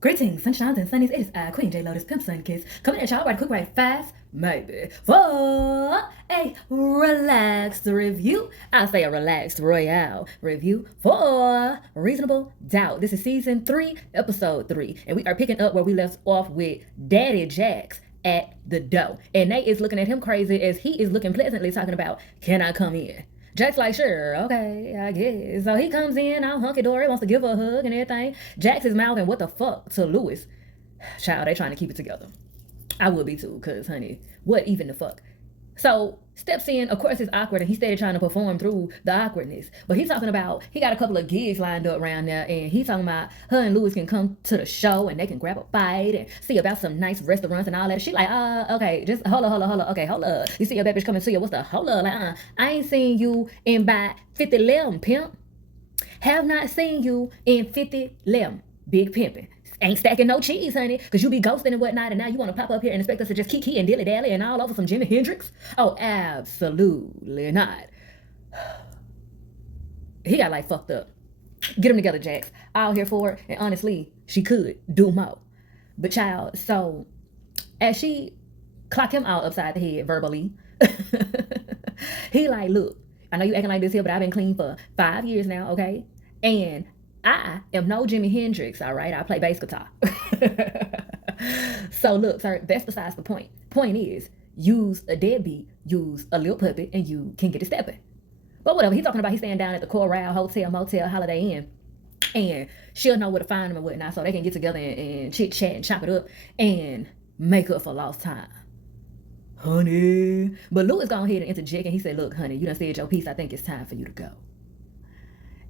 Greetings, sunshines and sunnies. It is I, Queen J Lotus, Pimp Sun Kiss, coming at y'all right quick, right fast, maybe, for a relaxed review. I say a relaxed royale review for Reasonable Doubt. This is season 3, episode 3, and we are picking up where we left off with Daddy Jax at the door. And Nate is looking at him crazy as he is looking pleasantly, talking about, can I come in? Jack's like, sure, okay, I guess. So he comes in, all hunky-dory, wants to give her a hug and everything. Jax is mouthing, what the fuck, to Lewis. Child, they trying to keep it together. I would be too, because, honey, what even the fuck? So, steps in, of course it's awkward, and he started trying to perform through the awkwardness. But he's talking about, he got a couple of gigs lined up around there, and he's talking about her and Lewis can come to the show, and they can grab a bite, and see about some nice restaurants and all that. She like, okay, just hold up, okay, hold up. You see your bad bitch coming to you, what's the, hold up, like, I ain't seen you in by 50 limb, pimp. Have not seen you in 50 limb, big pimping. Ain't stacking no cheese, honey, because you be ghosting and whatnot, and now you want to pop up here and expect us to just kiki and dilly-dally and all over some Jimi Hendrix? Oh, absolutely not. He got, like, fucked up. Get him together, Jax. All here for it, and honestly, she could do more. But, child, so, as she clocked him out upside the head verbally, he like, look, I know you acting like this here, but I've been clean for 5 years now, okay? And I am no Jimi Hendrix, all right? I play bass guitar. So look, sir, that's besides the point. Point is, use a deadbeat, use a little puppet, and you can get it stepping. But whatever, he's talking about he's staying down at the Coral Hotel, Motel, Holiday Inn. And she'll know where to find him and whatnot, so they can get together and chit-chat and chop it up and make up for lost time. Honey. But Lewis gone ahead and interject, and he said, look, honey, you done said your piece. I think it's time for you to go.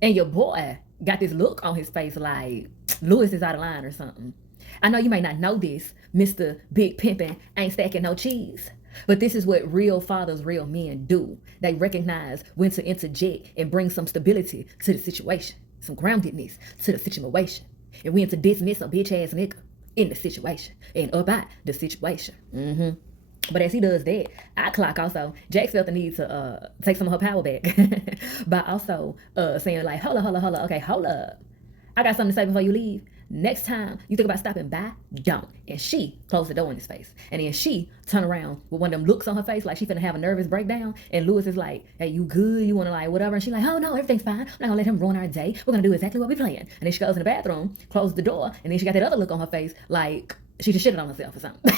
And your boy got this look on his face like Lewis is out of line or something. I know you may not know this, Mr. Big Pimpin' ain't stacking no cheese. But this is what real fathers, real men do. They recognize when to interject and bring some stability to the situation, some groundedness to the situation. And when to dismiss a bitch ass nigga in the situation and about the situation. But as he does that, I clock also, Jax felt the need to take some of her power back by also saying like, hold up, okay, hold up. I got something to say before you leave. Next time you think about stopping by, don't. And she closed the door in his face. And then she turned around with one of them looks on her face like she finna have a nervous breakdown. And Lewis is like, hey, you good? You wanna like whatever? And she's like, oh no, everything's fine. I'm not gonna let him ruin our day. We're gonna do exactly what we planned. And then she goes in the bathroom, closed the door, and then she got that other look on her face like she just shitted on herself or something.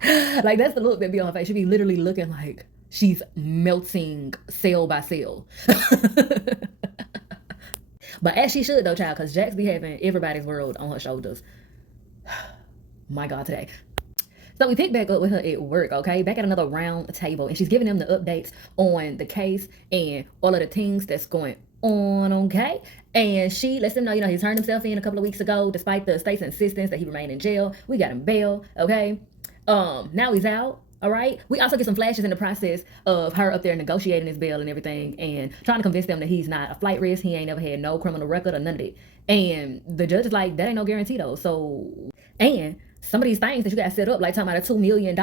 Like that's the look that be on her face. She be literally looking like she's melting cell by cell. But as she should though, child, because Jax be having everybody's world on her shoulders. My God, today. So we pick back up with her at work, okay? Back at another round table, and she's giving them the updates on the case and all of the things that's going on, okay? And she lets them know, he turned himself in a couple of weeks ago, despite the state's insistence that he remain in jail. We got him bail, okay? Now he's out. All right. We also get some flashes in the process of her up there negotiating his bail and everything and trying to convince them that he's not a flight risk. He ain't never had no criminal record or none of it. And the judge is like, that ain't no guarantee though. So, and some of these things that you got set up, like talking about a $2 million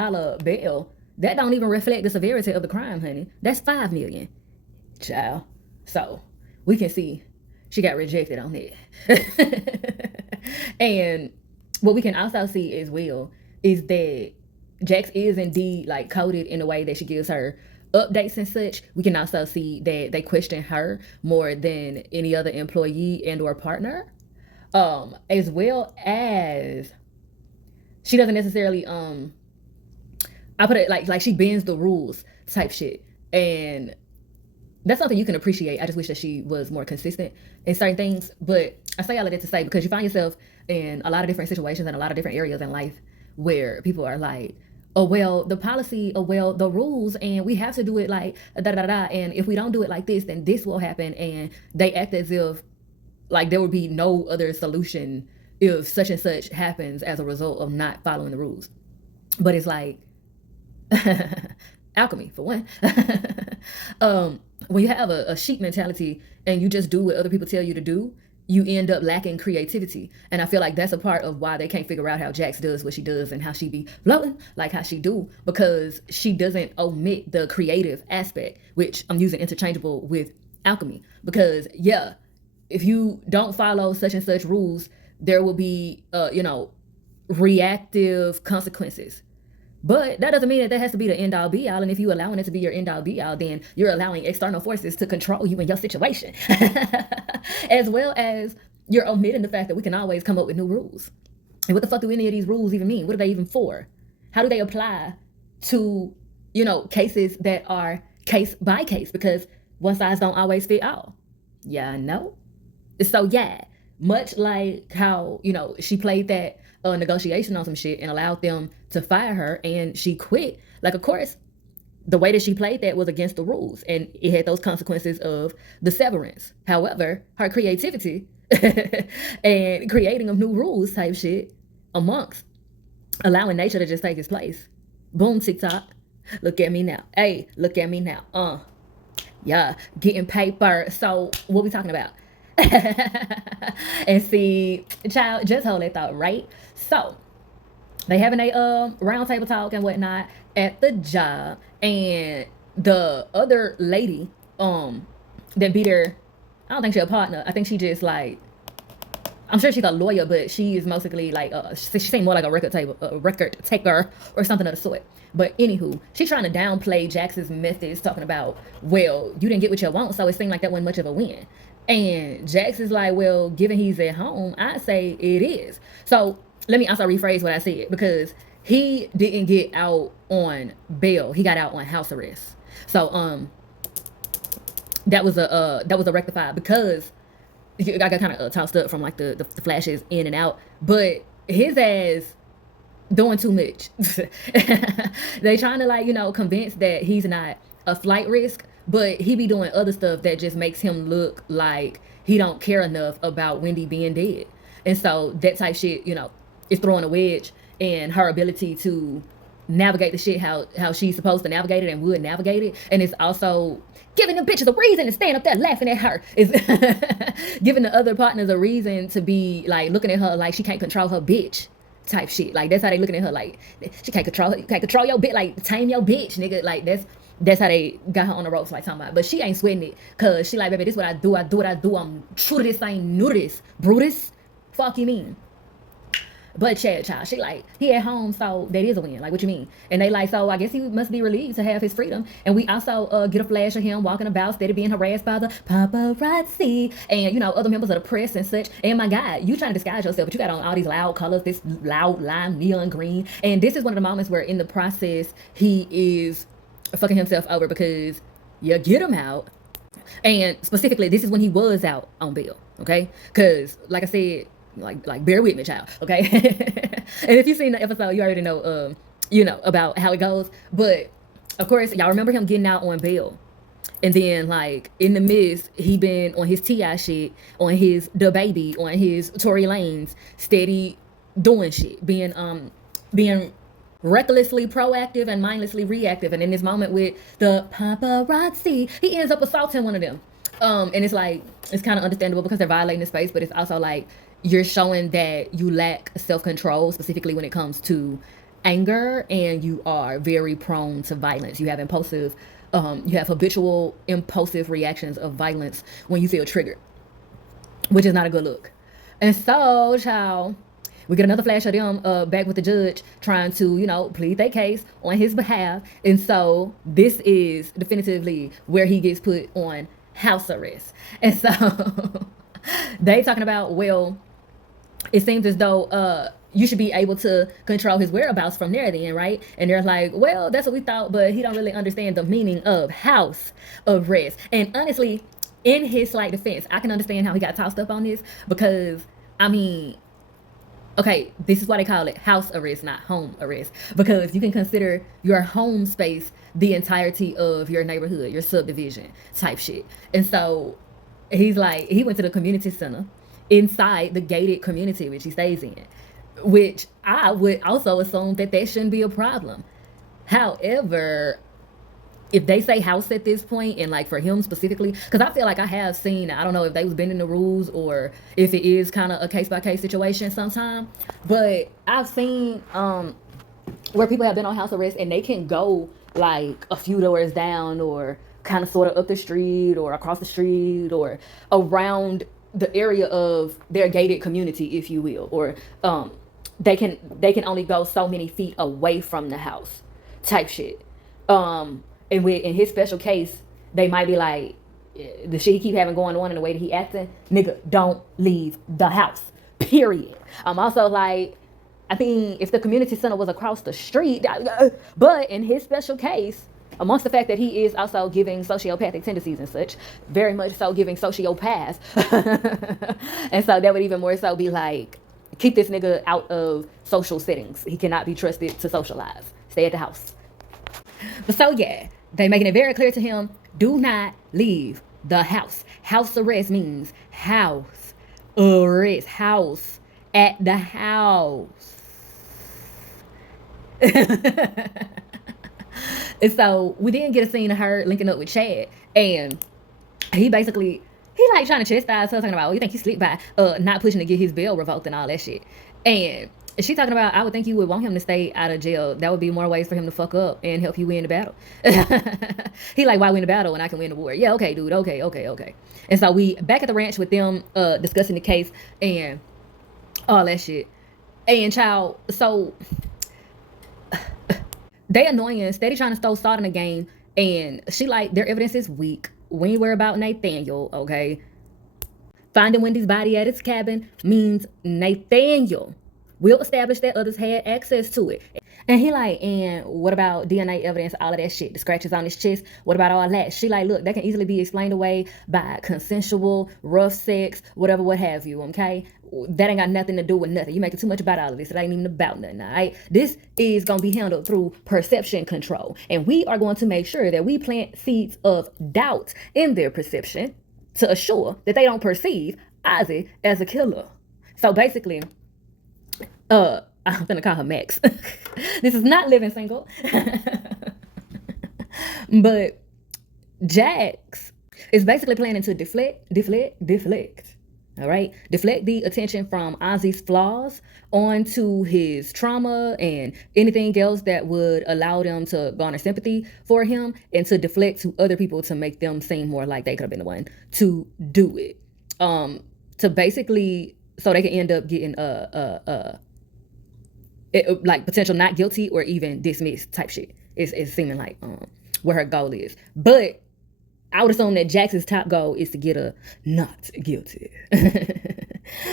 bail, that don't even reflect the severity of the crime, honey. That's $5 million. Child. So we can see she got rejected on that. And what we can also see as well is that Jax is indeed like coded in a way that she gives her updates and such. We can also see that they question her more than any other employee and or partner. As well as she doesn't necessarily I put it like she bends the rules type shit. And that's something you can appreciate. I just wish that she was more consistent in certain things. But I say all of that to say because you find yourself in a lot of different situations and a lot of different areas in life where people are like, oh, well, the policy, oh, well, the rules, and we have to do it like da-da-da-da, and if we don't do it like this, then this will happen, and they act as if like there would be no other solution if such and such happens as a result of not following the rules. But it's like, alchemy, for one. When you have a sheep mentality and you just do what other people tell you to do, you end up lacking creativity. And I feel like that's a part of why they can't figure out how Jax does what she does and how she be floating like how she do, because she doesn't omit the creative aspect, which I'm using interchangeable with alchemy. Because yeah, if you don't follow such and such rules, there will be, reactive consequences. But that doesn't mean that has to be the end all be all. And if you allowing it to be your end all be all, then you're allowing external forces to control you in your situation, as well as you're omitting the fact that we can always come up with new rules. And what the fuck do any of these rules even mean? What are they even for? How do they apply to, cases that are case by case? Because one size don't always fit all. Yeah, I know. So yeah, much like how, she played that negotiation on some shit and allowed them to fire her and she quit. Like, of course, the way that she played that was against the rules and it had those consequences of the severance. However, her creativity and creating of new rules type shit amongst allowing nature to just take its place. Boom, TikTok. Look at me now. Hey, look at me now. Yeah, getting paper. So what we talking about? And see, child, just hold that thought, right? So they having a round table talk and whatnot at the job, and the other lady that beat her, I don't think she's a partner. I think she just like, I'm sure she's a lawyer, but she is mostly like she seemed more like a record taker or something of the sort. But anywho, she's trying to downplay Jax's methods, talking about, well, you didn't get what you want, so it seemed like that wasn't much of a win. And Jax is like, well, given he's at home, I say it is. So let me also rephrase what I said, because he didn't get out on bail. He got out on house arrest. So that was a rectified, because I got kind of tossed up from like the flashes in and out, but his ass doing too much. They trying to like, convince that he's not a flight risk, but he be doing other stuff that just makes him look like he don't care enough about Wendy being dead. And so that type shit, is throwing a wedge in her ability to navigate the shit how she's supposed to navigate it and would navigate it. And it's also giving them bitches a reason to stand up there laughing at her. Is giving the other partners a reason to be like looking at her like she can't control her bitch type shit. Like that's how they looking at her, like she can't control her. You can't control your bitch, like tame your bitch, nigga. Like that's how they got her on the ropes, like talking about. But she ain't sweating it, cause she like, baby, this what I do. I do what I do. I'm true to this. I ain't new to this. Brutus. Fuck you mean? But child, she like, he at home, so that is a win. Like, what you mean? And they like, so I guess he must be relieved to have his freedom. And we also get a flash of him walking about, steady being harassed by the paparazzi and, other members of the press and such. And my God, you trying to disguise yourself, but you got on all these loud colors, this loud lime neon green. And this is one of the moments where in the process, he is fucking himself over, because you get him out. And specifically, this is when he was out on bail, okay? Because, like I said, like bear with me, child, okay? And if you've seen the episode, you already know, about how it goes. But of course, y'all remember him getting out on bail, and then like in the midst, he been on his T.I. shit, on his DaBaby, on his Tory Lanez, steady doing shit, being recklessly proactive and mindlessly reactive. And in this moment with the paparazzi, he ends up assaulting one of them. And it's like, it's kind of understandable because they're violating the space, but it's also like, you're showing that you lack self-control, specifically when it comes to anger, and you are very prone to violence. You have you have habitual impulsive reactions of violence when you feel triggered, which is not a good look. And so, child, we get another flash of them back with the judge trying to, plead their case on his behalf. And so this is definitively where he gets put on house arrest. And so they talking about, well, it seems as though you should be able to control his whereabouts from there then, right? And they're like, well, that's what we thought, but he don't really understand the meaning of house arrest. And honestly, in his slight defense, I can understand how he got tossed up on this, because, I mean, okay, this is why they call it house arrest, not home arrest, because you can consider your home space the entirety of your neighborhood, your subdivision type shit. And so he's like, he went to the community center inside the gated community which he stays in, which I would also assume that shouldn't be a problem. However, if they say house at this point, and like for him specifically, because I feel like I have seen, I don't know if they was bending the rules or if it is kind of a case-by-case situation sometime, but I've seen where people have been on house arrest and they can go like a few doors down, or kind of sort of up the street or across the street or around the area of their gated community, if you will, or they can only go so many feet away from the house, type shit. And with in his special case, they might be like, the shit he keep having going on and the way that he acting, nigga, don't leave the house. Period. I'm also like, I think if the community center was across the street, but in his special case, amongst the fact that he is also giving sociopathic tendencies and such, very much so giving sociopaths. And so that would even more so be like, keep this nigga out of social settings. He cannot be trusted to socialize. Stay at the house. But so yeah, they making it very clear to him, do not leave the house. House arrest means house arrest. House at the house. And so we didn't get a scene of her linking up with Chad, and he basically like trying to chastise her, talking about, oh, you think he slipped by not pushing to get his bail revoked and all that shit. And she talking about, I would think you would want him to stay out of jail. That would be more ways for him to fuck up and help you win the battle. He like, why win the battle when I can win the war? Yeah, okay, dude, okay. And so we back at the ranch with them discussing the case and all that shit. And child, so they annoying, steady trying to throw salt in the game, and she like, their evidence is weak. We ain't worry about Nathaniel, okay? Finding Wendy's body at his cabin means Nathaniel will establish that others had access to it. And he like, and what about DNA evidence, all of that shit, the scratches on his chest, what about all that? She like, look, that can easily be explained away by consensual, rough sex, whatever, what have you, okay? That ain't got nothing to do with nothing. You making too much about all of this. It ain't even about nothing, all right? This is going to be handled through perception control. And we are going to make sure that we plant seeds of doubt in their perception to assure that they don't perceive Ozzy as a killer. So basically, I'm gonna call her Max. This is not Living Single. But Jax is basically planning to deflect. All right? Deflect the attention from Ozzy's flaws onto his trauma and anything else that would allow them to garner sympathy for him, and to deflect to other people to make them seem more like they could have been the one to do it. To basically, so they can end up getting like potential not guilty or even dismissed type shit. It's seeming like what her goal is. But I would assume that Jax's top goal is to get a not guilty.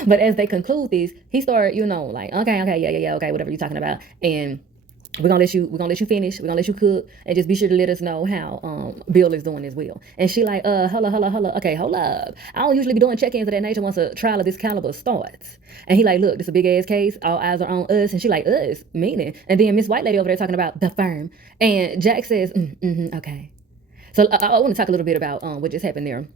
But as they conclude this, he started, like, okay, yeah, okay, whatever you're talking about. And we're gonna let you finish, we're gonna let you cook, and just be sure to let us know how Bill is doing as well. And she like, hold up. Okay, hold up. I don't usually be doing check-ins of that nature once a trial of this caliber starts. And he like, look, this is a big ass case, all eyes are on us. And she like, us, meaning. And then Miss White Lady over there talking about the firm. And Jack says, okay. So I want to talk a little bit about what just happened there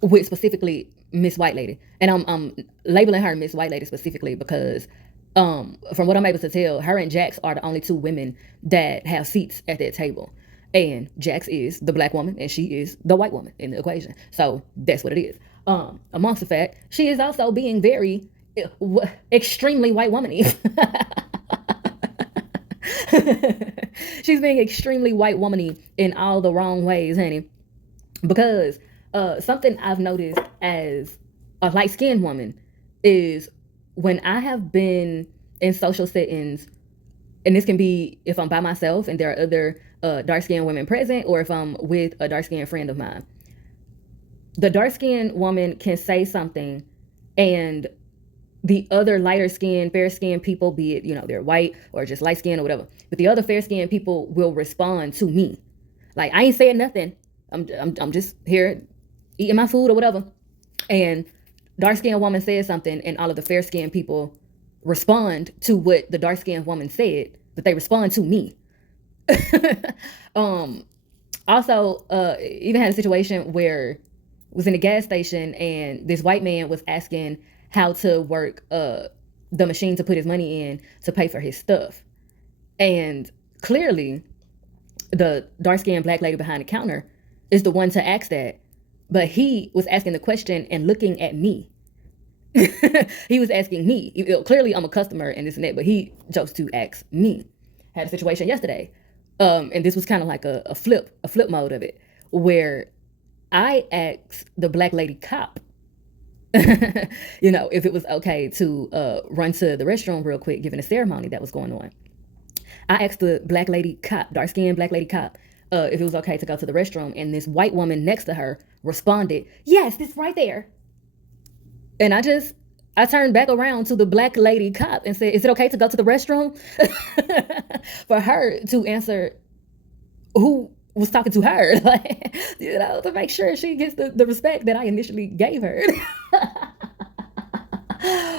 with specifically Miss White Lady. And I'm labeling her Miss White Lady specifically because from what I'm able to tell, her and Jax are the only two women that have seats at that table. And Jax is the black woman and she is the white woman in the equation. So that's what it is. Amongst the fact, she is also being very extremely white womany. She's being extremely white womany in all the wrong ways, honey. Because something I've noticed as a light-skinned woman is when I have been in social settings, and this can be if I'm by myself and there are other dark-skinned women present, or if I'm with a dark-skinned friend of mine, the dark-skinned woman can say something and the other lighter-skinned, fair-skinned people, be it, they're white or just light-skinned or whatever, but the other fair-skinned people will respond to me. Like, I ain't saying nothing. I'm just here eating my food or whatever. And dark-skinned woman says something and all of the fair-skinned people respond to what the dark-skinned woman said, but they respond to me. Also, even had a situation where I was in a gas station and this white man was asking how to work the machine to put his money in to pay for his stuff. And clearly, the dark-skinned black lady behind the counter is the one to ask that. But he was asking the question and looking at me. He was asking me. Clearly, I'm a customer and this and that, but he chose to ask me. Had a situation yesterday. And this was kind of like a flip mode of it, where I asked the black lady cop, if it was okay to run to the restroom real quick, given the ceremony that was going on. I asked the black lady cop, dark skinned black lady cop, if it was okay to go to the restroom, and this white woman next to her responded, "Yes, it's right there." And I turned back around to the black lady cop and said, "Is it okay to go to the restroom?" For her to answer who was talking to her, like, to make sure she gets the respect that I initially gave her.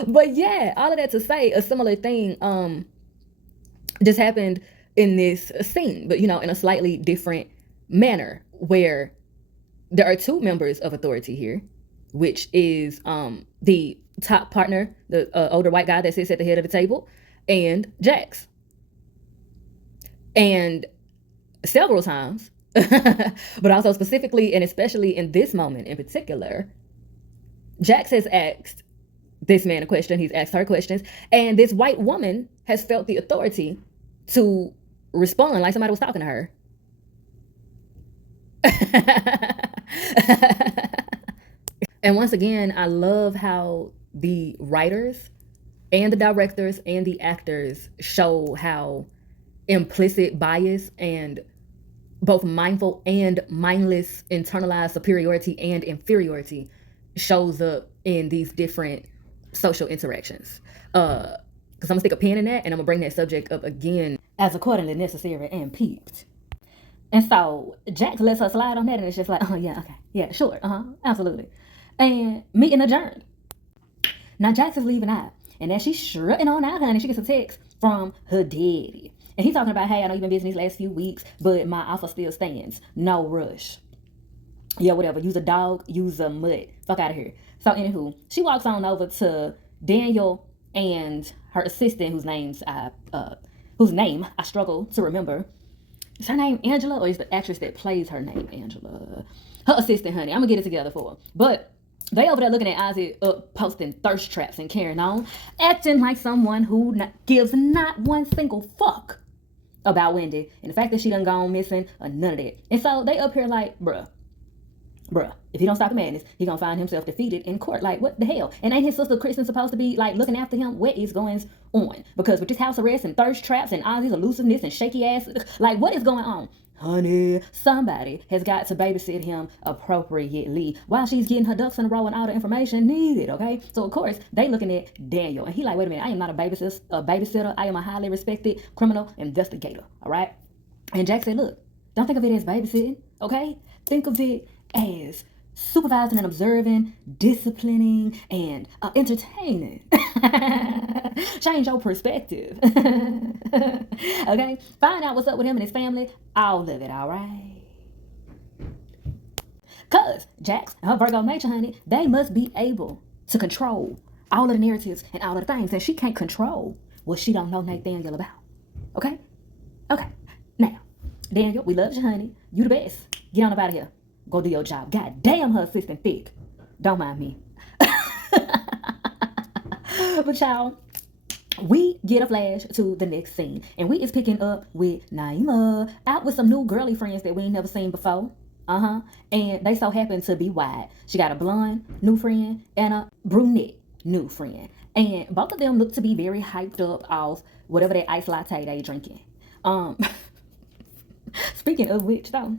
But yeah, all of that to say, a similar thing just happened in this scene, but in a slightly different manner, where there are two members of authority here, which is the top partner, the older white guy that sits at the head of the table, and Jax. And several times, but also specifically and especially in this moment in particular, Jax has asked this man a question, he's asked her questions, and this white woman has felt the authority to respond like somebody was talking to her. And once again, I love how the writers and the directors and the actors show how implicit bias and both mindful and mindless internalized superiority and inferiority shows up in these different social interactions. Because I'm gonna stick a pin in that, and I'm gonna bring that subject up again as accordingly necessary and peaked. And so Jax lets her slide on that, and it's just like, oh yeah, okay, yeah, sure, absolutely. And meeting adjourned. Now Jax is leaving out, and as she's strutting on out, honey, she gets a text from her daddy. And he's talking about, hey, I know you've been busy these last few weeks, but my offer still stands. No rush. Yeah, whatever. Use a dog, use a mutt. Fuck out of here. So, anywho, she walks on over to Daniel and her assistant, whose name I struggle to remember. Is her name Angela, or is the actress that plays her name Angela? Her assistant, honey. I'm gonna get it together for her. But they over there looking at Ozzy up, posting thirst traps and carrying on, acting like someone who gives not one single fuck about Wendy and the fact that she done gone missing or none of that. And so they up here like, bruh, if he don't stop the madness, he gonna find himself defeated in court. Like, what the hell? And ain't his sister Kristen supposed to be like looking after him? What is going on? Because with this house arrest and thirst traps and Ozzy's elusiveness and shaky ass, like, what is going on? Honey, somebody has got to babysit him appropriately while she's getting her ducks in a row and all the information needed, okay? So, of course, they looking at Daniel. And he like, wait a minute, I am not a babysitter. I am a highly respected criminal investigator, all right? And Jack said, look, don't think of it as babysitting, okay? Think of it as supervising and observing, disciplining, and entertaining. Change your perspective. Okay? Find out what's up with him and his family. All of it, all right? Because Jax and her Virgo nature, honey, they must be able to control all of the narratives and all of the things. And she can't control what she don't know Nathaniel about. Okay? Okay. Now, Daniel, we love you, honey. You the best. Get on up out of here. Go do your job. God damn, her assistant thick. Don't mind me. But y'all, we get a flash to the next scene. And we is picking up with Naima out with some new girly friends that we ain't never seen before. And they so happen to be white. She got a blonde new friend and a brunette new friend. And both of them look to be very hyped up off whatever that ice latte they drinking. Speaking of which, though,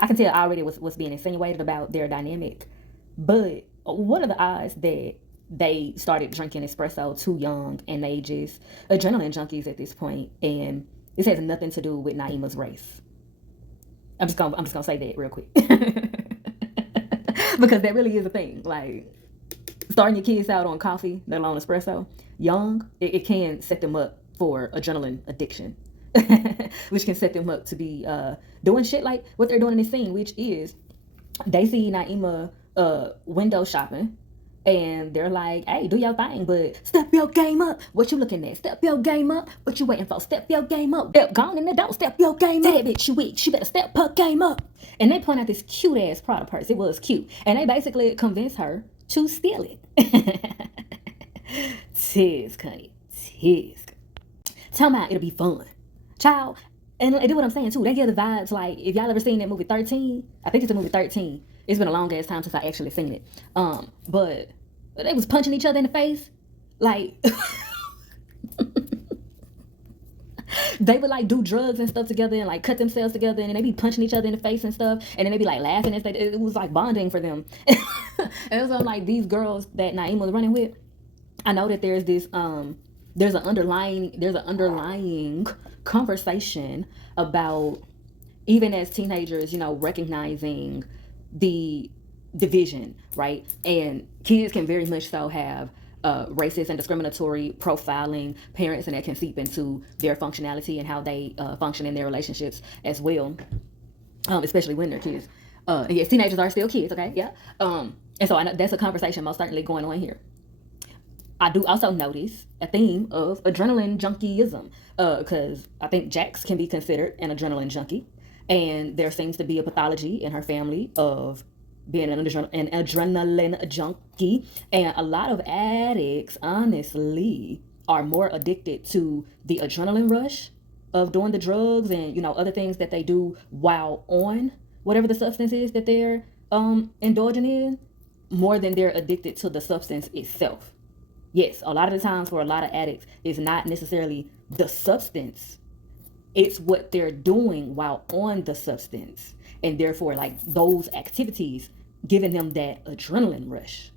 I can tell already what's being insinuated about their dynamic. But what are the odds that they started drinking espresso too young and they just adrenaline junkies at this point, and this has nothing to do with Naima's race? I'm just gonna say that real quick. Because that really is a thing. Like, starting your kids out on coffee, let alone espresso, young, it can set them up for adrenaline addiction. Which can set them up to be doing shit like what they're doing in this scene, which is they see Naima window shopping, and they're like, hey, do your thing, but step your game up. What you looking at? Step your game up. What you waiting for? Step your game up. Gone in the door. Step your game up. That bitch, you weak. She better step her game up. And they point out this cute ass Prada purse. It was cute. And they basically convince her to steal it. Tisk, honey. Tisk. Tell me it'll be fun. Child, And I do what I'm saying too. They give the vibes like if y'all ever seen that movie 13, I think it's the movie 13. It's been a long ass time since I actually seen it. But they was punching each other in the face. Like they would like do drugs and stuff together and like cut themselves together and then they be punching each other in the face and stuff and then they be like laughing and stuff. It was like bonding for them. And so like these girls that Naima was running with, I know that there's this there's an underlying conversation about even as teenagers, you know, recognizing the division, right? And kids can very much so have racist and discriminatory profiling parents, and that can seep into their functionality and how they function in their relationships as well, especially when they're kids. And yes, teenagers are still kids, okay? Yeah. And so I know that's a conversation most certainly going on here. I do also notice a theme of adrenaline junkieism, because I think Jax can be considered an adrenaline junkie, and there seems to be a pathology in her family of being an adrenaline junkie, and a lot of addicts, honestly, are more addicted to the adrenaline rush of doing the drugs and you know other things that they do while on whatever the substance is that they're indulging in, more than they're addicted to the substance itself. Yes, a lot of the times for a lot of addicts, it's not necessarily the substance, it's what they're doing while on the substance. And therefore, like those activities giving them that adrenaline rush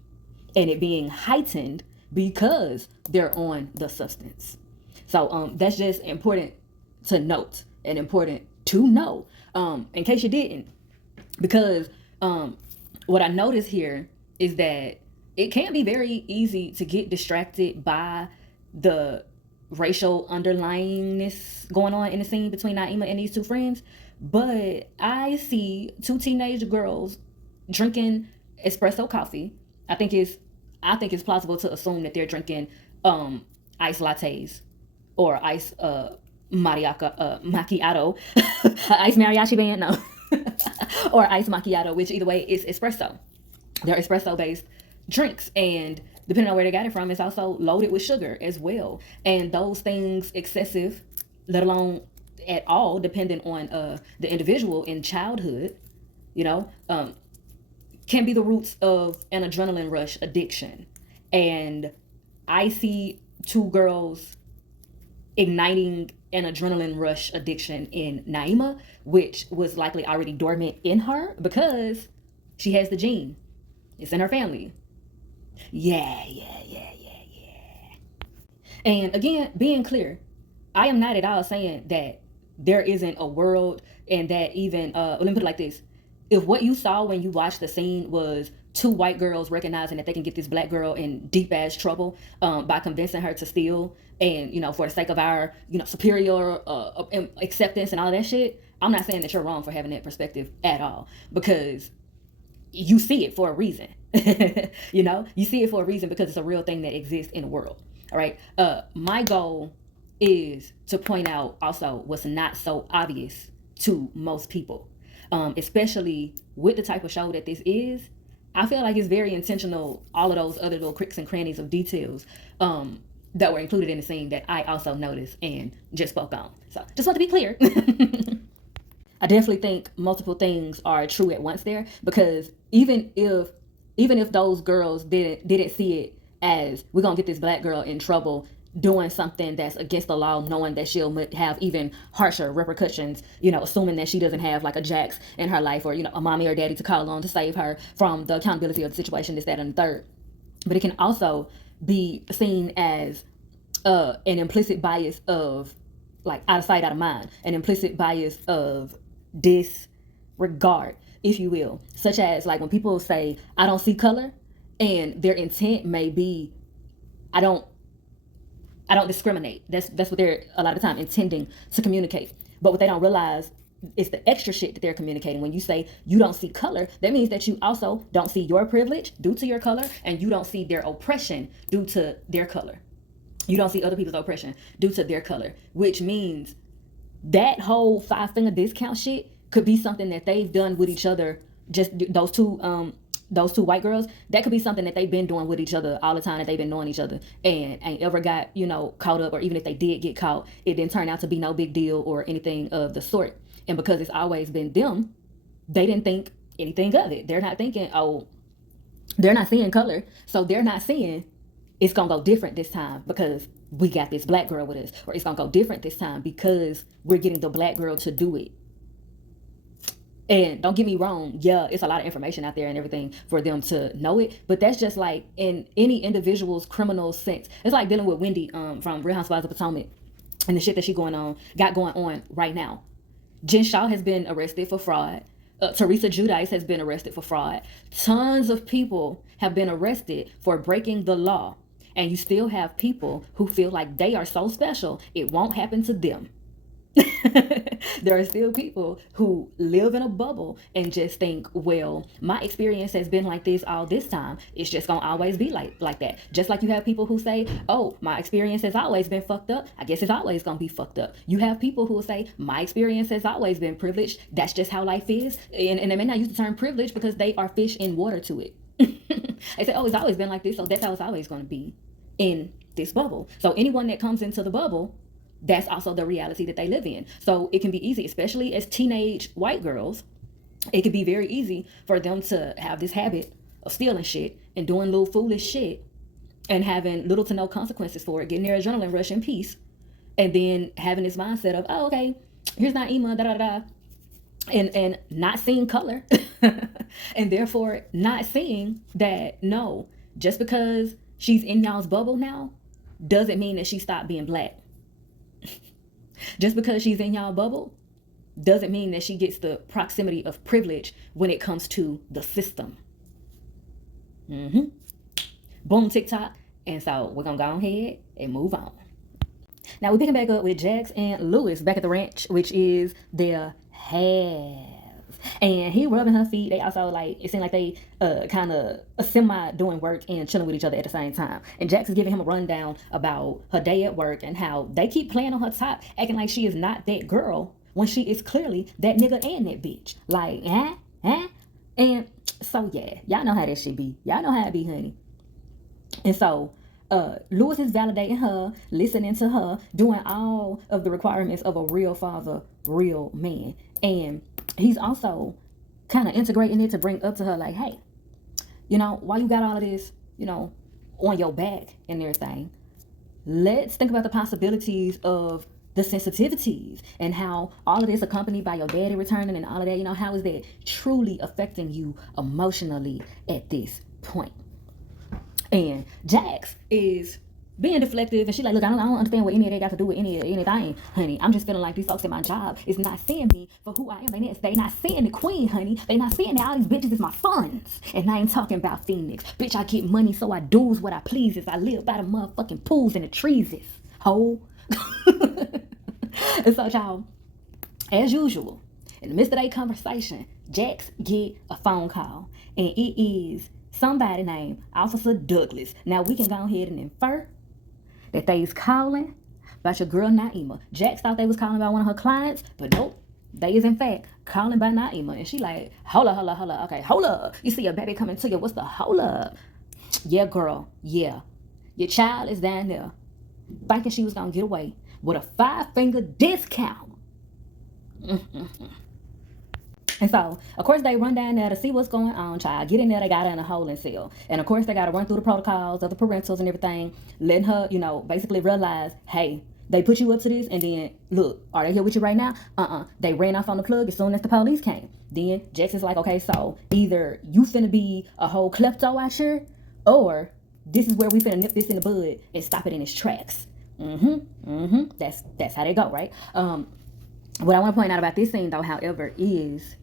and it being heightened because they're on the substance. So that's just important to note and important to know, in case you didn't, because what I notice here is that it can be very easy to get distracted by the racial underlyingness going on in the scene between Naima and these two friends. But I see two teenage girls drinking espresso coffee. I think it's plausible to assume that they're drinking ice lattes or ice macchiato, ice mariachi band, no, or ice macchiato, which either way is espresso. They're espresso based drinks, and depending on where they got it from, it's also loaded with sugar as well. And those things excessive, let alone at all, depending on the individual in childhood, you know, can be the roots of an adrenaline rush addiction. And I see two girls igniting an adrenaline rush addiction in Naima, which was likely already dormant in her because she has the gene. It's in her family. Yeah. And again, being clear, I am not at all saying that there isn't a world and that even, let me put it like this. If what you saw when you watched the scene was two white girls recognizing that they can get this black girl in deep ass trouble by convincing her to steal and, you know, for the sake of our, you know, superior acceptance and all that shit, I'm not saying that you're wrong for having that perspective at all, because you see it for a reason. You know, you see it for a reason because it's a real thing that exists in the world. All right. My goal is to point out also what's not so obvious to most people, especially with the type of show that this is. I feel like it's very intentional, all of those other little cricks and crannies of details that were included in the scene that I also noticed and just spoke on. So just want to be clear. I definitely think multiple things are true at once there, because even if those girls didn't see it as we're gonna get this black girl in trouble doing something that's against the law, knowing that she'll have even harsher repercussions, you know, assuming that she doesn't have like a Jax in her life or, you know, a mommy or daddy to call on to save her from the accountability of the situation, this, that, and the third. But it can also be seen as an implicit bias of like out of sight, out of mind, an implicit bias of disregard, if you will, such as like when people say I don't see color, and their intent may be I don't discriminate. That's what they're a lot of the time intending to communicate. But what they don't realize is the extra shit that they're communicating. When you say you don't see color, that means that you also don't see your privilege due to your color, and you don't see their oppression due to their color. You don't see other people's oppression due to their color, which means that whole 5-finger discount shit could be something that they've done with each other, just those two those two white girls, that could be something that they've been doing with each other all the time, that they've been knowing each other and ain't ever got, caught up, or even if they did get caught, it didn't turn out to be no big deal or anything of the sort. And because it's always been them, they didn't think anything of it. They're not thinking, oh, they're not seeing color. So they're not seeing it's going to go different this time because we got this black girl with us, or it's going to go different this time because we're getting the black girl to do it. And don't get me wrong, yeah, it's a lot of information out there and everything for them to know it, but that's just like in any individual's criminal sense. It's like dealing with Wendy from Real Housewives of Potomac and the shit that she got going on right now. Jen Shaw has been arrested for fraud. Teresa Giudice has been arrested for fraud. Tons of people have been arrested for breaking the law. And you still have people who feel like they are so special, it won't happen to them. There are still people who live in a bubble and just think, well, my experience has been like this all this time. It's just gonna always be like that. Just like you have people who say, oh, my experience has always been fucked up. I guess it's always gonna be fucked up. You have people who will say, my experience has always been privileged. That's just how life is. And they may not use the term privilege because they are fish in water to it. They say, oh, it's always been like this, so that's how it's always gonna be in this bubble. So anyone that comes into the bubble, that's also the reality that they live in. So it can be easy, especially as teenage white girls, it can be very easy for them to have this habit of stealing shit and doing little foolish shit and having little to no consequences for it, getting their adrenaline rush in peace, and then having this mindset of, oh, okay, here's Naima, da da da, and not seeing color, and therefore not seeing that, no, just because she's in y'all's bubble now doesn't mean that she stopped being black. Just because she's in y'all bubble doesn't mean that she gets the proximity of privilege when it comes to the system. Boom, TikTok. And so we're going to go ahead and move on. Now we're picking back up with Jax and Lewis back at the ranch, which is their halves. And he rubbing her feet. They also it seemed like they kind of semi doing work and chilling with each other at the same time. And Jax is giving him a rundown about her day at work and how they keep playing on her top, acting like she is not that girl when she is clearly that nigga and that bitch. Like, And so yeah, y'all know how that shit be. Y'all know how it be, honey. And so Lewis is validating her, listening to her, doing all of the requirements of a real father, real man. And he's also kind of integrating it to bring up to her like, hey, while you got all of this, on your back and everything, let's think about the possibilities of the sensitivities and how all of this accompanied by your daddy returning and all of that, how is that truly affecting you emotionally at this point? And Jax is being deflective, and she's like, look, I don't understand what any of that got to do with anything, honey. I'm just feeling like these folks at my job is not seeing me for who I am. They not seeing the queen, honey. They not seeing that all these bitches is my sons. And I ain't talking about Phoenix. Bitch, I get money, so I do what I pleases. I live by the motherfucking pools and the trees. Ho. And so, y'all, as usual, in the midst of that conversation, Jax get a phone call, and it is somebody named Officer Douglas. Now, we can go ahead and infer that they's calling about your girl Naima. Jax thought they was calling about one of her clients, but nope. They is, in fact, calling by Naima. And she like, hold up. Okay, hold up. You see a baby coming to you. What's the hold up? Yeah, girl. Yeah. Your child is down there thinking she was going to get away with a 5-finger discount. And so, of course, they run down there to see what's going on, child. Get in there, they got her in a holding cell. And, of course, they got to run through the protocols of the parentals and everything, letting her, basically realize, hey, they put you up to this, and then, look, are they here with you right now? They ran off on the plug as soon as the police came. Then Jax is like, okay, so either you finna be a whole klepto out here, or this is where we finna nip this in the bud and stop it in its tracks. That's how they go, right? What I want to point out about this scene, though, however, is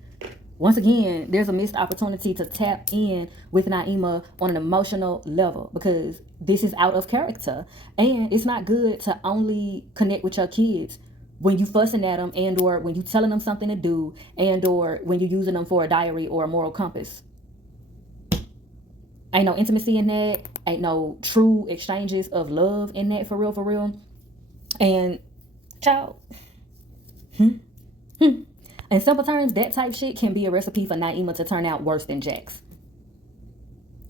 once again, there's a missed opportunity to tap in with Naima on an emotional level, because this is out of character. And it's not good to only connect with your kids when you fussing at them, and or when you telling them something to do, and or when you're using them for a diary or a moral compass. Ain't no intimacy in that. Ain't no true exchanges of love in that, for real. And child, in simple terms, that type shit can be a recipe for Naima to turn out worse than Jax.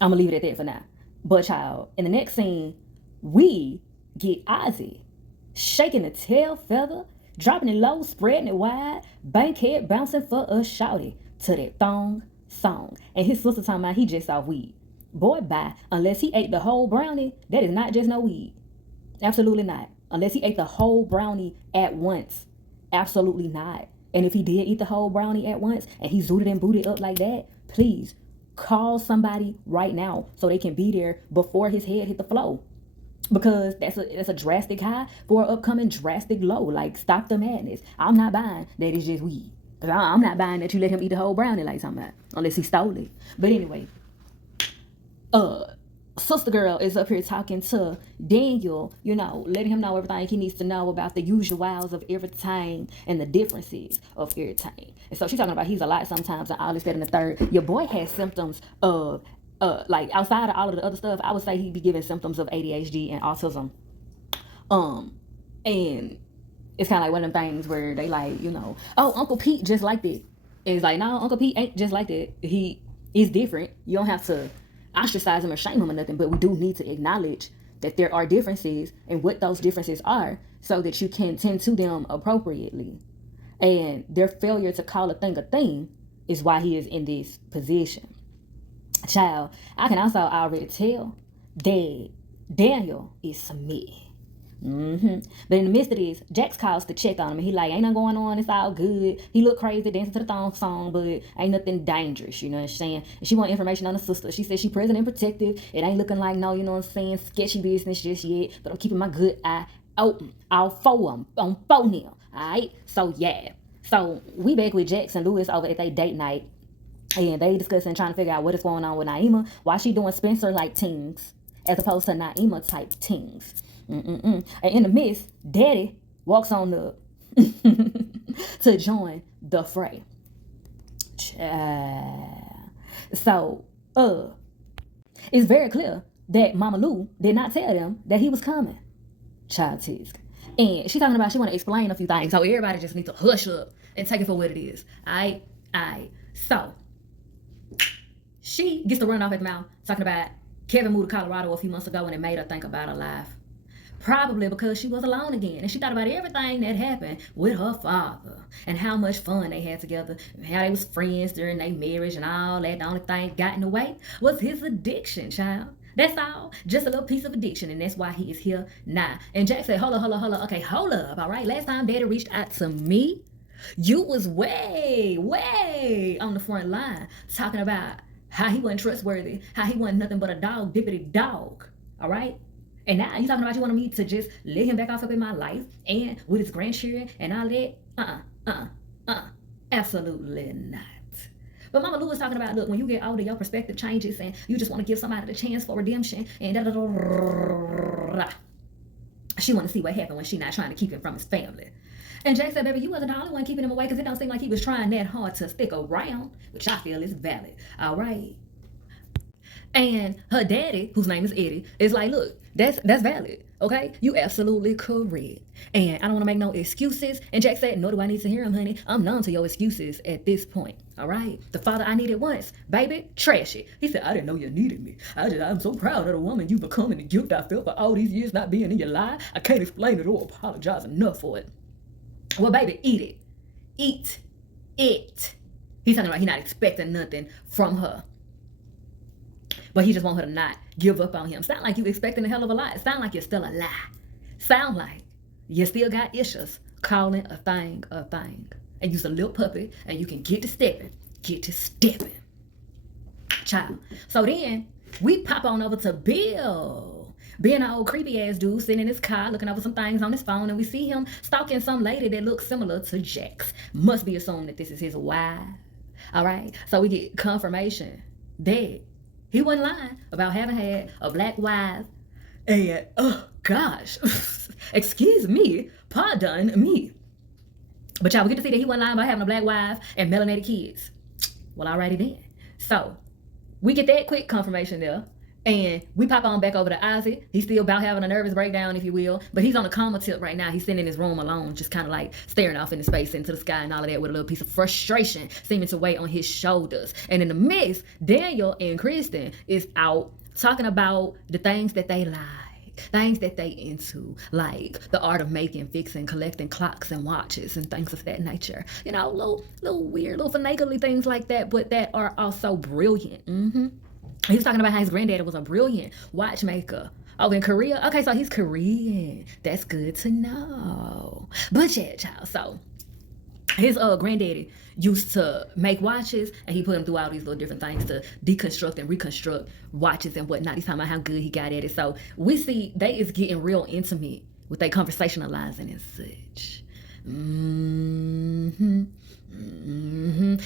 I'm gonna leave it at that for now. But child, in the next scene, we get Ozzy shaking the tail feather, dropping it low, spreading it wide, bankhead bouncing for a shouty to that thong song. And his sister talking about he just off weed. Boy, bye. Unless he ate the whole brownie, that is not just no weed. Absolutely not. Unless he ate the whole brownie at once. Absolutely not. And if he did eat the whole brownie at once and he zooted and booted up like that, please call somebody right now so they can be there before his head hit the floor. Because that's a drastic high for an upcoming drastic low. Like, stop the madness. I'm not buying that it's just weed. I'm not buying that you let him eat the whole brownie like something about. Unless he stole it. But anyway, sister girl is up here talking to Daniel, letting him know everything he needs to know about the usuals of everything and the differences of everything. And so she's talking about he's a lot sometimes and all this, that, and the third. Your boy has symptoms of, like, outside of all of the other stuff, I would say he'd be giving symptoms of ADHD and autism. And it's kind of like one of them things where they like, oh, Uncle Pete just like that. And it's like, no, Uncle Pete ain't just like that. He is different. You don't have to ostracize him or shame him or nothing, but we do need to acknowledge that there are differences and what those differences are so that you can tend to them appropriately. And their failure to call a thing is why he is in this position. Child, I can also already tell that Daniel is submitted. But in the midst of this, Jax calls to check on him. And he like, ain't nothing going on. It's all good. He look crazy dancing to the thong song, but ain't nothing dangerous. You know what I'm saying? And she want information on the sister. She says she present and protective. It ain't looking like no, you know what I'm saying, sketchy business just yet. But I'm keeping my good eye open. All for him. On for him. All right? So, yeah. So, we back with Jax and Lewis over at their date night. And they discussing, trying to figure out what is going on with Naima. Why she doing Spencer-like things as opposed to Naima-type things. And in the midst, Daddy walks on up to join the fray. So, it's very clear that Mama Lou did not tell them that he was coming. Child tisk. And she's talking about she want to explain a few things. So everybody just needs to hush up and take it for what it is. Alright? So, she gets to run off at the mouth talking about Kevin moved to Colorado a few months ago and it made her think about her life. Probably because she was alone again and she thought about everything that happened with her father and how much fun they had together and how they was friends during their marriage and all that. The only thing got in the way was his addiction, child. That's all. Just a little piece of addiction, and that's why he is here now. And Jack said, hold up. Okay, hold up. All right, last time Daddy reached out to me, you was way on the front line talking about how he wasn't trustworthy, how he wasn't nothing but a dog, dippity dog. All right? And now you talking about you want me to just let him back off up in my life and with his grandchildren and all that? Absolutely not. But Mama Lou was talking about, look, when you get older, your perspective changes and you just want to give somebody the chance for redemption and She want to see what happened when she not trying to keep him from his family. And Jack said, baby, you wasn't the only one keeping him away because it don't seem like he was trying that hard to stick around, which I feel is valid. All right. And her daddy, whose name is Eddie, is like, look, that's valid. Okay? You absolutely correct. And I don't want to make no excuses. And Jack said, nor do I need to hear him, honey. I'm numb to your excuses at this point. All right? The father I needed once, baby, trash it. He said, I didn't know you needed me. I'm so proud of the woman you become and the guilt I felt for all these years not being in your life. I can't explain it or apologize enough for it. Well, baby, eat it. Eat it. He's talking about he not expecting nothing from her. But he just want her to not give up on him. Sound like you expecting a hell of a lot. Sound like you're still a lie. Sound like you still got issues calling a thing a thing. And you's a little puppy and you can get to stepping. Get to stepping. Child. So then we pop on over to Bill. Being an old creepy ass dude sitting in his car looking over some things on his phone, and we see him stalking some lady that looks similar to Jax. Must be assumed that this is his wife. All right. So we get confirmation that he wasn't lying about having had a black wife. And, oh, gosh. Excuse me. Pardon me. But y'all, we get to see that he wasn't lying about having a black wife and melanated kids. Well, alrighty then. So, we get that quick confirmation there. And we pop on back over to Ozzy. He's still about having a nervous breakdown, if you will. But he's on a coma tip right now. He's sitting in his room alone, just kind of like staring off into space, into the sky and all of that with a little piece of frustration seeming to weigh on his shoulders. And in the midst, Daniel and Kristen is out talking about the things that they like, things that they into, like the art of making, fixing, collecting clocks and watches and things of that nature. You know, little weird, little finagly things like that, but that are also brilliant. He was talking about how his granddaddy was a brilliant watchmaker over in Korea. Okay, so he's Korean. That's good to know. But yeah, child. So his granddaddy used to make watches, and he put him through all these little different things to deconstruct and reconstruct watches and whatnot. He's talking about how good he got at it. So we see they is getting real intimate with their conversationalizing and such.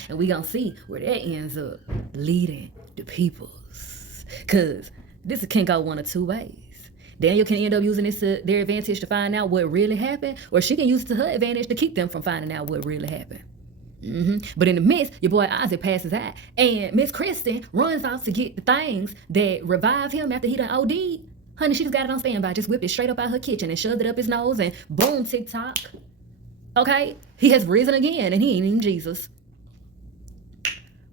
And we gonna see where that ends up leading the peoples. Cause this can go one of two ways. Daniel can end up using this to their advantage to find out what really happened, or she can use it to her advantage to keep them from finding out what really happened. But in the midst, your boy Isaac passes out, and Miss Kristen runs off to get the things that revive him after he done OD'd. Honey, she just got it on standby, just whipped it straight up out her kitchen and shoved it up his nose, and boom, TikTok. Okay, he has risen again, and he ain't even Jesus.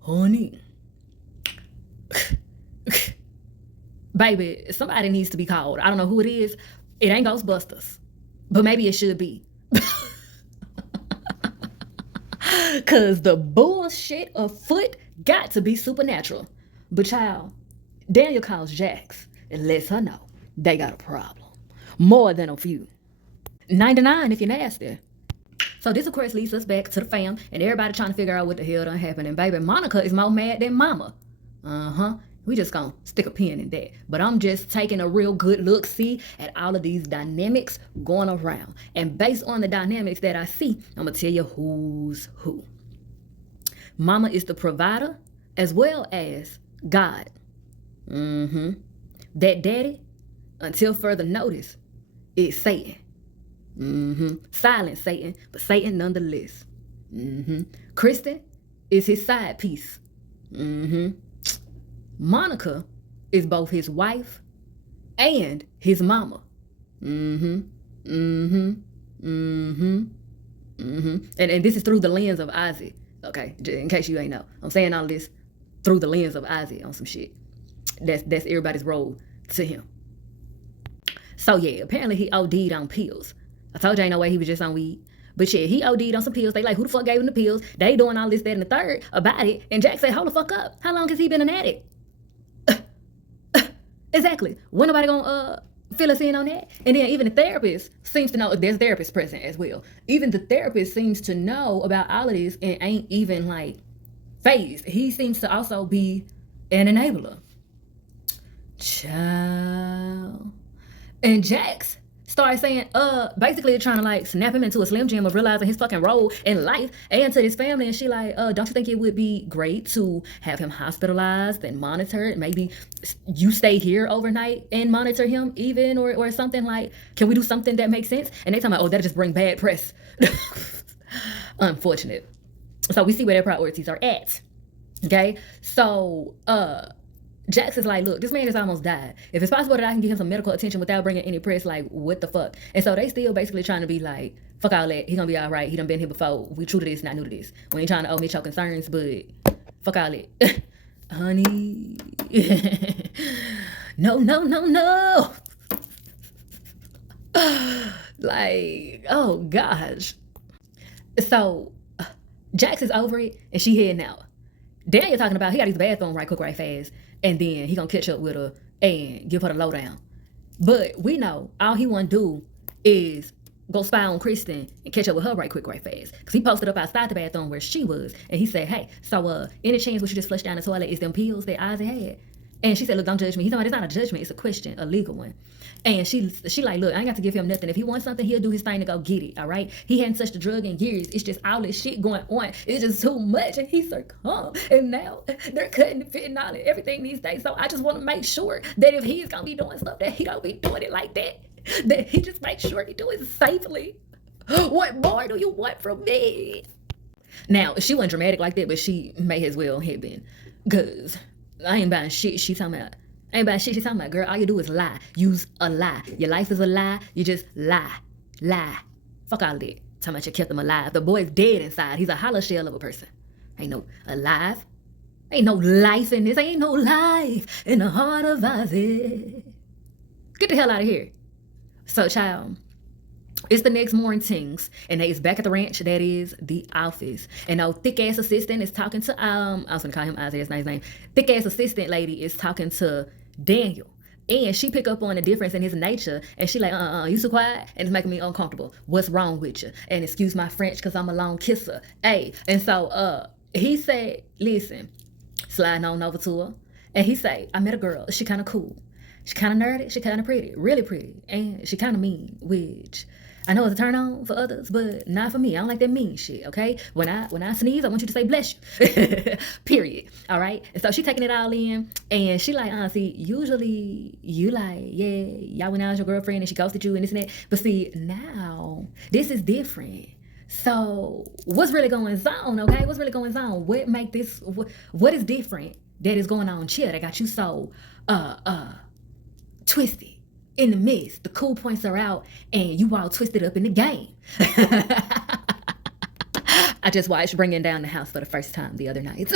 Honey. Baby, somebody needs to be called. I don't know who it is. It ain't Ghostbusters, but maybe it should be. Cause the bullshit afoot got to be supernatural. But child, Daniel calls Jax and lets her know they got a problem. More than a few. 99 if you're nasty. So this of course leads us back to the fam and everybody trying to figure out what the hell done happened. And baby, Monica is more mad than mama. We just gonna stick a pin in that. But I'm just taking a real good look, see, at all of these dynamics going around. And based on the dynamics that I see, I'm gonna tell you who's who. Mama is the provider as well as God. That daddy, until further notice, is Satan. Silent Satan, but Satan nonetheless. Kristen is his side piece. Monica is both his wife and his mama. And this is through the lens of Isaac. Okay, in case you ain't know. I'm saying all this through the lens of Isaac on some shit. That's everybody's role to him. So yeah, apparently he OD'd on pills. I told you ain't no way he was just on weed. But yeah, he OD'd on some pills. They like, who the fuck gave him the pills? They doing all this, that, and the third about it. And Jack said, hold the fuck up. How long has he been an addict? Exactly. When nobody gonna fill us in on that? And then even the therapist seems to know, there's therapists present as well. Even the therapist seems to know about all of this and ain't even like phased. He seems to also be an enabler. Child. And Jax started saying, basically trying to like snap him into a Slim Jim of realizing his fucking role in life and to his family. And she like, don't you think it would be great to have him hospitalized and monitored? Maybe you stay here overnight and monitor him even or something like, can we do something that makes sense? And they talking about, that'll just bring bad press. Unfortunate. So we see where their priorities are at. Okay. So, Jax is like, look, this man just almost died. If it's possible that I can give him some medical attention without bringing any press, like, what the fuck? And so they still basically trying to be like, fuck all that. He gonna be all right. He done been here before. We true to this, not new to this. We ain't trying to omit your concerns, but fuck all that. Honey. No. Like, oh gosh. So Jax is over it and she heading out. Daniel talking about he got his bathroom right quick, right fast. And then he gonna catch up with her and give her the lowdown. But we know all he wanna do is go spy on Kristen and catch up with her right quick, right fast. Because he posted up outside the bathroom where she was. And he said, hey, so any chance we should just flush down the toilet is them pills that Ozzy had? And she said, look, don't judge me. He's like, it's not a judgment, it's a question, a legal one. And she like, look, I ain't got to give him nothing. If he wants something, he'll do his thing to go get it, all right? He hadn't touched a drug in years. It's just all this shit going on. It's just too much. And he succumbed. And now they're cutting the fentanyl and everything these days. So I just want to make sure that if he's going to be doing stuff, that he don't be doing it like that. That he just makes sure he do it safely. What more do you want from me? Now, she wasn't dramatic like that, but she may as well have been. Because I ain't buying shit. She talking about, Ain't about shit she's talking about, girl. All you do is lie. Use a lie. Your life is a lie. You just lie. Lie. Fuck all of that. Talking about you kept him alive. The boy's dead inside. He's a hollow shell of a person. Ain't no alive. Ain't no life in this. Ain't no life in the heart of Ozzy. Get the hell out of here. So, child, it's the next morning, and they is back at the ranch. That is the office. And our thick ass assistant is talking to I was gonna call him Ozzy, that's nice name. Thick ass assistant lady is talking to Daniel. And she pick up on the difference in his nature, and she like, you so quiet, and it's making me uncomfortable. What's wrong with you? And excuse my French, because I'm a long kisser. Hey, and so he said, listen, sliding on over to her, and he say, I met a girl. She kind of cool. She kind of nerdy. She kind of pretty. Really pretty. And she kind of mean, which I know it's a turn on for others, but not for me. I don't like that mean shit, okay? When I sneeze, I want you to say bless you. Period. All right? And so she taking it all in, and she like, see, usually you like, yeah, y'all went out with your girlfriend and she ghosted you and this and that. But see, now, this is different. So what's really going on, okay? What's really going on? What make this, what is different that is going on here that got you so twisted? In the midst, the cool points are out, and you all twisted up in the game. I just watched Bringing Down the House for the first time the other night.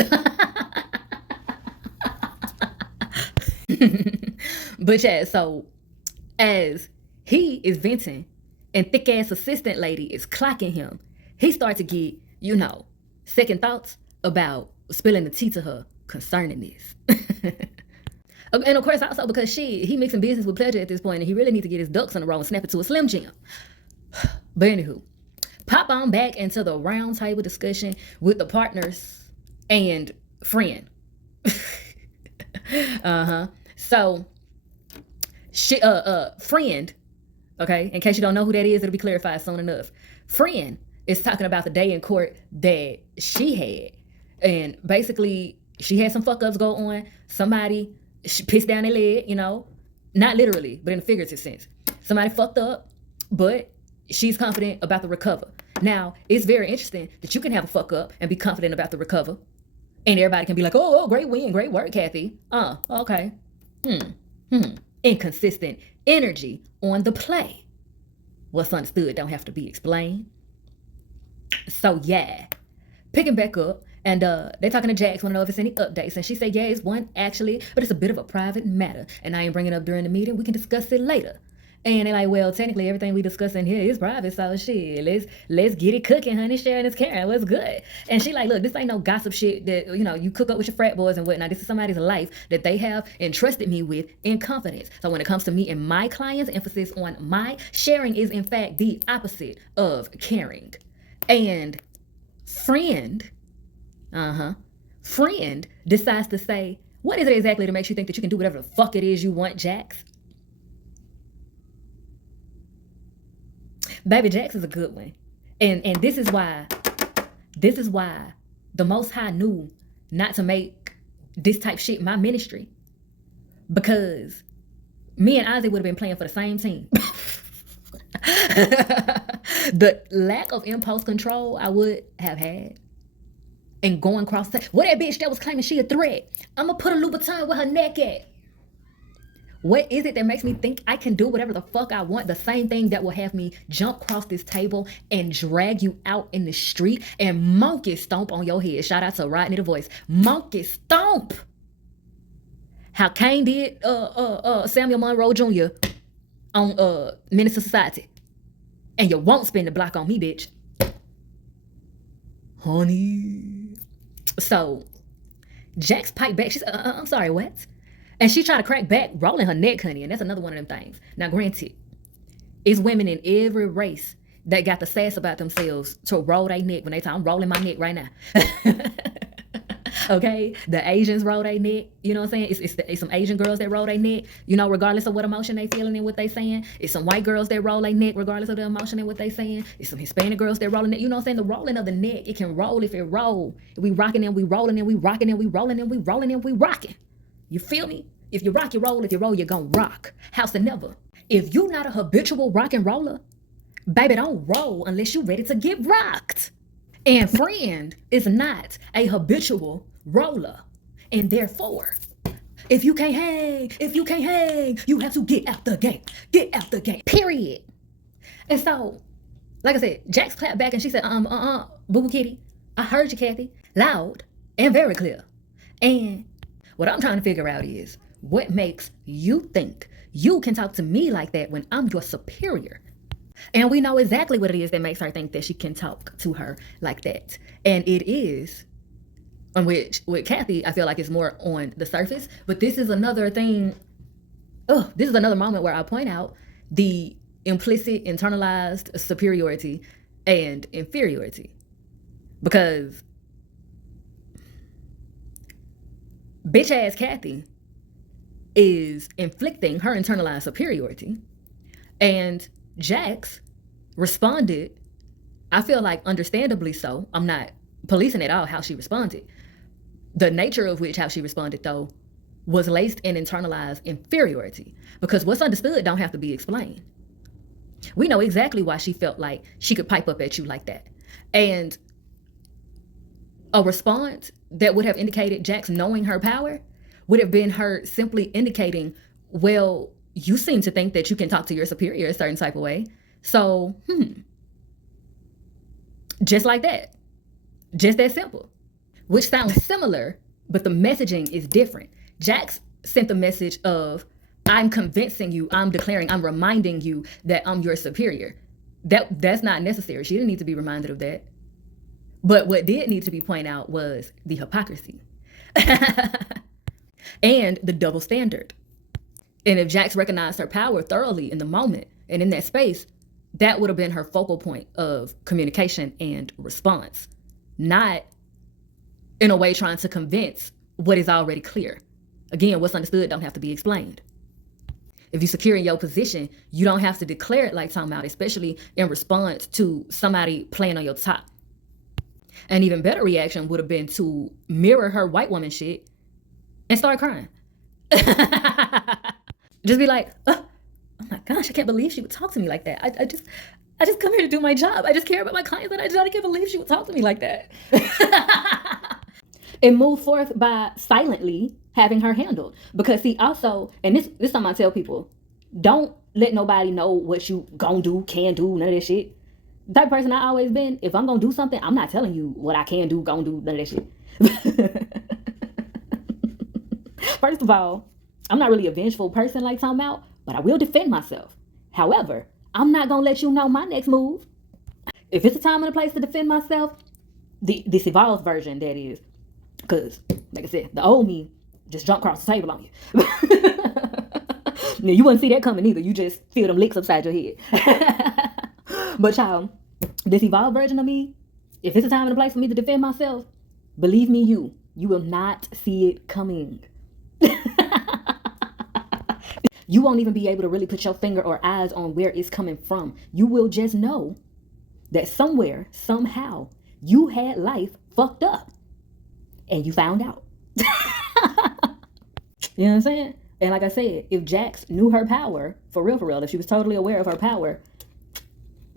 But yeah, so as he is venting and thick ass assistant lady is clocking him, he starts to get, second thoughts about spilling the tea to her concerning this. And of course, also because he mixing business with pleasure at this point, and he really needs to get his ducks in a row and snap it to a Slim Jim. But anywho, pop on back into the round table discussion with the partners and friend. So, friend, okay, in case you don't know who that is, it'll be clarified soon enough. Friend is talking about the day in court that she had. And basically, she had some fuck ups go on. Somebody pissed down their leg, not literally, but in a figurative sense. Somebody fucked up, but she's confident about the recover. Now, it's very interesting that you can have a fuck up and be confident about the recover. And everybody can be like, oh, great win, great work, Kathy. Okay. Inconsistent energy on the play. What's understood don't have to be explained. So, yeah. Picking back up. And they're talking to Jax, want to know if it's any updates. And she said, yeah, it's one actually, but it's a bit of a private matter. And I ain't bringing it up during the meeting. We can discuss it later. And they're like, well, technically everything we discuss in here is private. So shit, let's get it cooking, honey. Sharing is caring. What's good? And she like, look, this ain't no gossip shit that, you cook up with your frat boys and whatnot. This is somebody's life that they have entrusted me with in confidence. So when it comes to me and my clients, emphasis on my sharing is in fact the opposite of caring. And friend decides to say, what is it exactly that makes you think that you can do whatever the fuck it is you want, Jax? Baby, Jax is a good one. And this is why the Most High knew not to make this type shit my ministry. Because me and Ozzy would have been playing for the same team. The lack of impulse control I would have had. And going cross what that bitch that was claiming she a threat? I'ma put a Louboutin where her neck at. What is it that makes me think I can do whatever the fuck I want? The same thing that will have me jump across this table and drag you out in the street and monkey stomp on your head. Shout out to Rodney the Voice. Monkey stomp. How Kane did Samuel Monroe Jr. on Menace to Society. And you won't spin the block on me, bitch. Honey. So, Jax piped back. She said, I'm sorry, what? And she tried to crack back, rolling her neck, honey. And that's another one of them things. Now, granted, it's women in every race that got the sass about themselves to roll their neck when they talk, I'm rolling my neck right now. Okay? The Asians roll their neck. You know what I'm saying? It's some Asian girls that roll their neck, regardless of what emotion they feeling and what they saying. It's some white girls that roll their neck regardless of the emotion and what they saying. It's some Hispanic girls that rolling it. You know what I'm saying? The rolling of the neck, it can roll if it roll. We rocking and we rolling and we rocking and we rolling and we rolling and we rocking. You feel me? If you rock, you roll. If you roll, you're gonna rock. House and never. If you not a habitual rock and roller, baby, don't roll unless you ready to get rocked. And friend is not a habitual roller. And therefore, If you can't hang, you have to get out the game. Get out the game. Period. And so, like I said, Jax clapped back and she said, boo-boo kitty, I heard you, Kathy, loud and very clear. And what I'm trying to figure out is what makes you think you can talk to me like that when I'm your superior? And we know exactly what it is that makes her think that she can talk to her like that. And it is, on which with Kathy, I feel like it's more on the surface. But this is another thing. This is another moment where I point out the implicit, internalized superiority and inferiority. Because bitch ass Kathy is inflicting her internalized superiority. And Jax responded, I feel like understandably so. I'm not policing at all how she responded. The nature of which how she responded, though, was laced in internalized inferiority. Because what's understood don't have to be explained. We know exactly why she felt like she could pipe up at you like that. And a response that would have indicated Jax knowing her power would have been her simply indicating, well, you seem to think that you can talk to your superior a certain type of way. So, just like that. Just that simple. Which sounds similar, but the messaging is different. Jax sent the message of, I'm convincing you, I'm declaring, I'm reminding you that I'm your superior. That's not necessary. She didn't need to be reminded of that. But what did need to be pointed out was the hypocrisy and the double standard. And if Jax recognized her power thoroughly in the moment and in that space, that would have been her focal point of communication and response, not in a way trying to convince what is already clear. Again, what's understood don't have to be explained. If you're secure in your position, you don't have to declare it like talking about, especially in response to somebody playing on your top. An even better reaction would have been to mirror her white woman shit and start crying. Just be like, oh my gosh, I can't believe she would talk to me like that. I just come here to do my job. I just care about my clients, and I can't believe she would talk to me like that. And move forth by silently having her handled. Because see, also, and this is something I tell people, don't let nobody know what you gonna do, can do, none of that shit. The type of person I always been, if I'm gonna do something, I'm not telling you what I can do, gonna do, none of that shit. First of all, I'm not really a vengeful person like talking about, but I will defend myself. However, I'm not gonna let you know my next move. If it's a time and a place to defend myself, this evolved version, that is. Because, like I said, the old me just jumped across the table on you. Now, you wouldn't see that coming either. You just feel them licks upside your head. But y'all, this evolved version of me, if it's a time and a place for me to defend myself, believe me, you will not see it coming. You won't even be able to really put your finger or eyes on where it's coming from. You will just know that somewhere, somehow, you had life fucked up. And you found out. You know what I'm saying? And like I said, if Jax knew her power, for real, if she was totally aware of her power,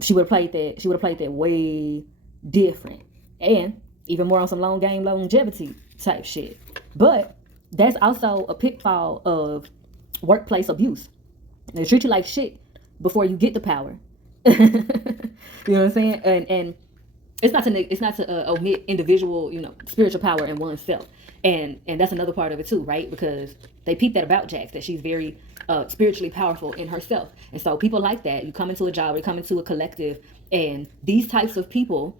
she would have played that way different. And even more on some long game longevity type shit. But that's also a pitfall of workplace abuse. They treat you like shit before you get the power. You know what I'm saying? And it's not to omit individual, spiritual power in oneself. And that's another part of it too, right? Because they peep that about Jax, that she's very spiritually powerful in herself. And so people like that, you come into a job, you come into a collective, and these types of people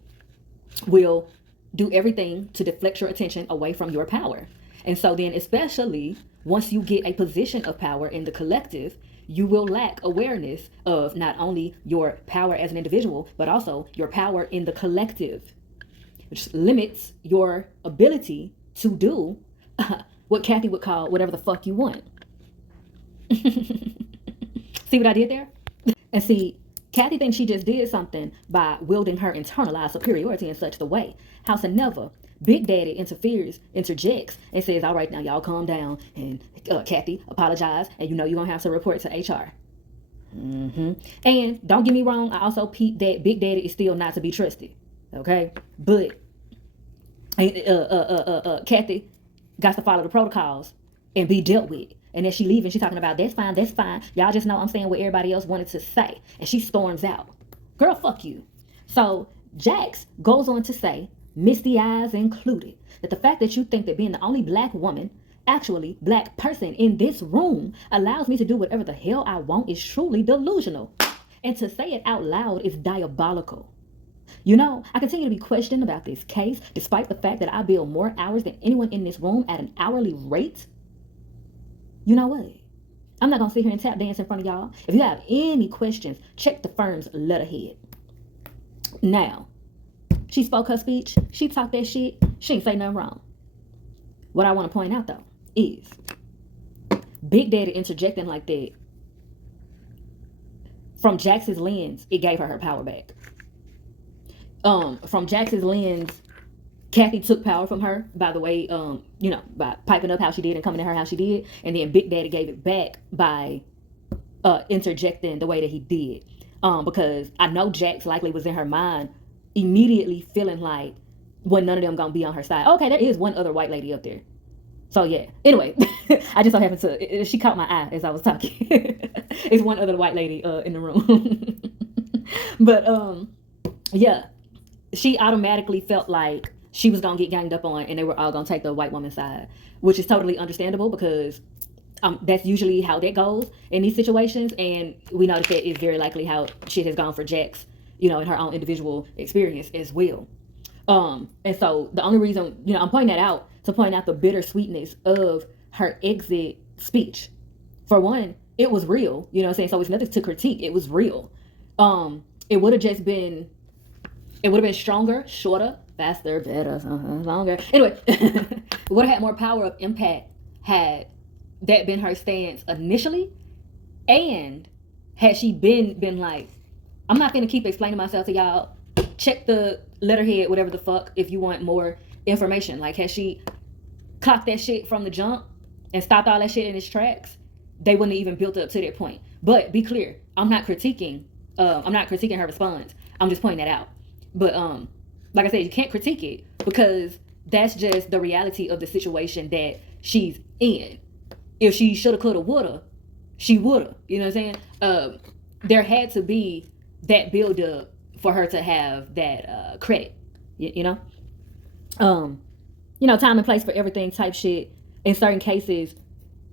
will do everything to deflect your attention away from your power. And so then, especially once you get a position of power in the collective, you will lack awareness of not only your power as an individual, but also your power in the collective, which limits your ability to do what Kathy would call whatever the fuck you want. See what I did there? And see, Kathy thinks she just did something by wielding her internalized superiority in such the way. House and never. Big Daddy interjects, and says, all right, now y'all calm down. And Kathy, apologize. And you're going to have to report to HR. And don't get me wrong, I also peeped that Big Daddy is still not to be trusted. Okay? But Kathy got to follow the protocols and be dealt with. And then she leaving, she talking about that's fine, that's fine. Y'all just know I'm saying what everybody else wanted to say. And she storms out. Girl, fuck you. So Jax goes on to say, Misty Eyes included, that the fact that you think that being the only black woman, actually black person in this room, allows me to do whatever the hell I want is truly delusional. And to say it out loud is diabolical. You know, I continue to be questioned about this case, despite the fact that I bill more hours than anyone in this room at an hourly rate. You know what? I'm not going to sit here and tap dance in front of y'all. If you have any questions, check the firm's letterhead. Now, she spoke her speech. She talked that shit. She ain't say nothing wrong. What I want to point out, though, is Big Daddy interjecting like that, from Jax's lens, it gave her power back. From Jax's lens, Kathy took power from her by the way, by piping up how she did and coming at her how she did. And then Big Daddy gave it back by interjecting the way that he did. Because I know Jax likely was in her mind immediately feeling like, well, none of them gonna be on her side. Okay, there is one other white lady up there. So yeah. Anyway, I just so happened to, she caught my eye as I was talking. It's one other white lady in the room. But yeah, she automatically felt like she was gonna get ganged up on and they were all gonna take the white woman's side, which is totally understandable because that's usually how that goes in these situations. And we know that is very likely how shit has gone for Jax, in her own individual experience as well. And so the only reason, I'm pointing that out to point out the bittersweetness of her exit speech. For one, it was real, you know what I'm saying? So it's nothing to critique. It was real. It would have been stronger, shorter, faster, better, longer. Anyway, it would have had more power of impact had that been her stance initially. And had she been like, I'm not going to keep explaining myself to y'all. Check the letterhead, whatever the fuck, if you want more information. Like, had she clocked that shit from the jump and stopped all that shit in its tracks, they wouldn't have even built up to that point. But be clear, I'm not critiquing her response. I'm just pointing that out. But like I said, you can't critique it because that's just the reality of the situation that she's in. If she shoulda, coulda, woulda, she woulda. You know what I'm saying? There had to be that build up for her to have that credit. You know? Time and place for everything type shit. In certain cases,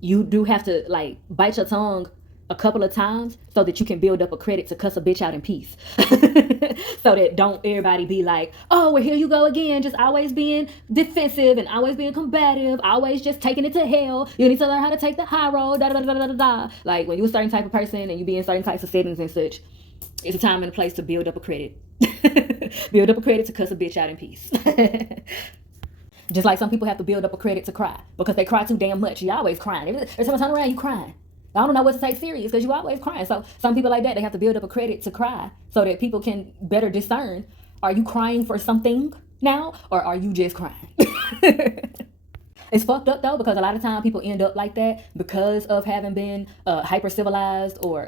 you do have to like bite your tongue a couple of times so that you can build up a credit to cuss a bitch out in peace. So that don't everybody be like, oh, well, here you go again, just always being defensive and always being combative, always just taking it to hell. You need to learn how to take the high road, da da da da da da. Like when you're a certain type of person and you be in certain types of settings and such, it's a time and a place to build up a credit. Build up a credit to cuss a bitch out in peace. Just like some people have to build up a credit to cry because they cry too damn much. You always crying. Every time I turn around, you crying. I don't know what to take serious because you always crying. So some people like that, they have to build up a credit to cry so that people can better discern, are you crying for something now or are you just crying? It's fucked up though because a lot of times people end up like that because of having been hyper civilized or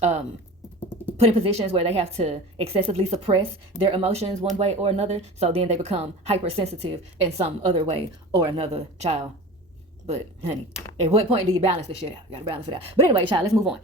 put in positions where they have to excessively suppress their emotions one way or another. So then they become hypersensitive in some other way or another, child. But honey, at what point do you balance this shit out? You gotta balance it out. But anyway, child, let's move on.